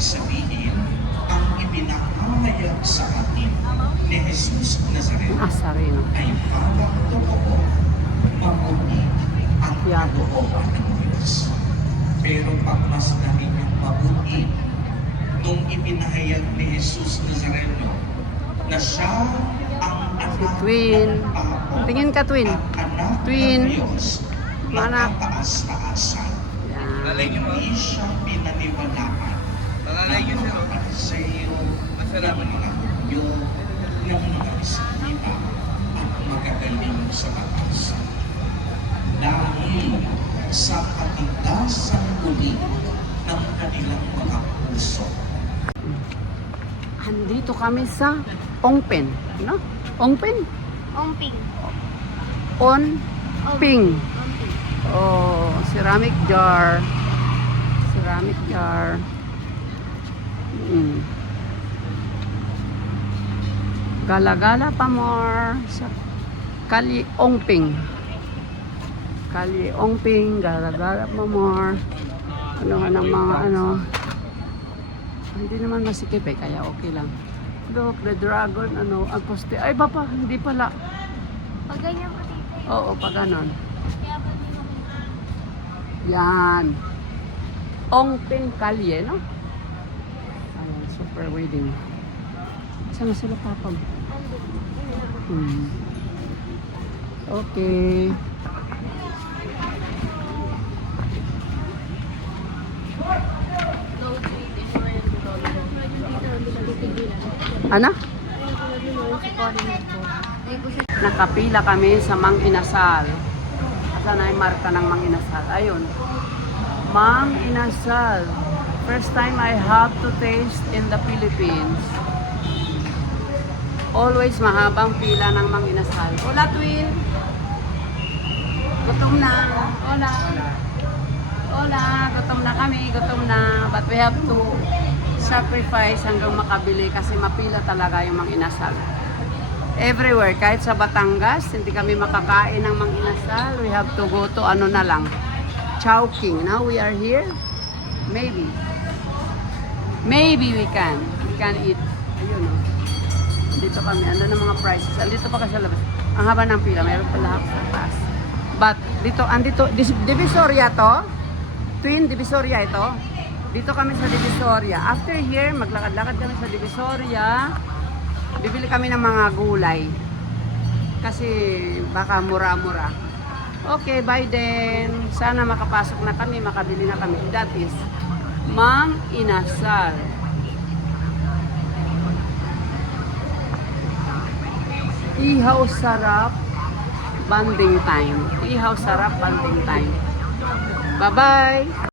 sabihin, ang ipinahayag sa atin ni Jesus Nazareno ay parang totoo, mabuti ang kalooban ng Diyos. Pero pagmasdahin yung mabuti nung ipinahayag ni Jesus Nazareno na siya ang anak Twin. ng tao Tingin ka, Twin. at anak Twin. ng Diyos na Anak. kataas-taasan. Hindi siya pinaniwalaan ng mga Pariseo, ng mga Hudyo, ng mga Israelita at magagaling sa batas. Dahil sa katigasan uli ng kanilang mga puso. Andito kami sa Ongpen, no? Ongpen? Omping. Onping. Oh, ceramic jar. Ceramic jar. Gala-gala pa more sa Kalye Ongping. Kalye Ongping, gala-gala pa more. Ano nga ng mga ano. Hindi naman masikip eh, kaya okay lang. Look, the dragon, ano, ang poste. Ay, bapa, hindi pala. Pag ganyan po tita yun. Oo, pag ganon. Kaya pa din ako. Yan. Ongping Kalye, no? Ayan, super wedding. Saan na sila papag? Okay. Ano? Nakapila kami sa Mang Inasal. Saan ay marka ng Mang Inasal? Ayun. Mang Inasal. First time I have to taste in the Philippines. Always mahabang pila ng Mang Inasal. Hola, Twin! Gutom na. Hola. Hola, gutom na kami. Gutom na. But we have to sacrifice hanggang makabili kasi mapila talaga yung Mang Inasal. Everywhere, kahit sa Batangas, hindi kami makakain ng Mang Inasal. We have to go to ano na lang, Chowking. Now we are here. Maybe we can eat. Ayun o. Dito kami. Ano na mga prices? Andito pa kasi sa labas. Ang haba ng pila. Mayroon pala ako sa taas. But dito, Divisoria to. Twin, Divisoria ito. Dito kami sa Divisoria. After here, maglakad-lakad kami sa Divisoria. Bibili kami ng mga gulay. Kasi baka mura-mura. Okay, bye then. Sana makapasok na kami, makabili na kami. That is Mang Inasal. Ihaw sarap, banding time. Ihaw sarap, banding time. Bye-bye!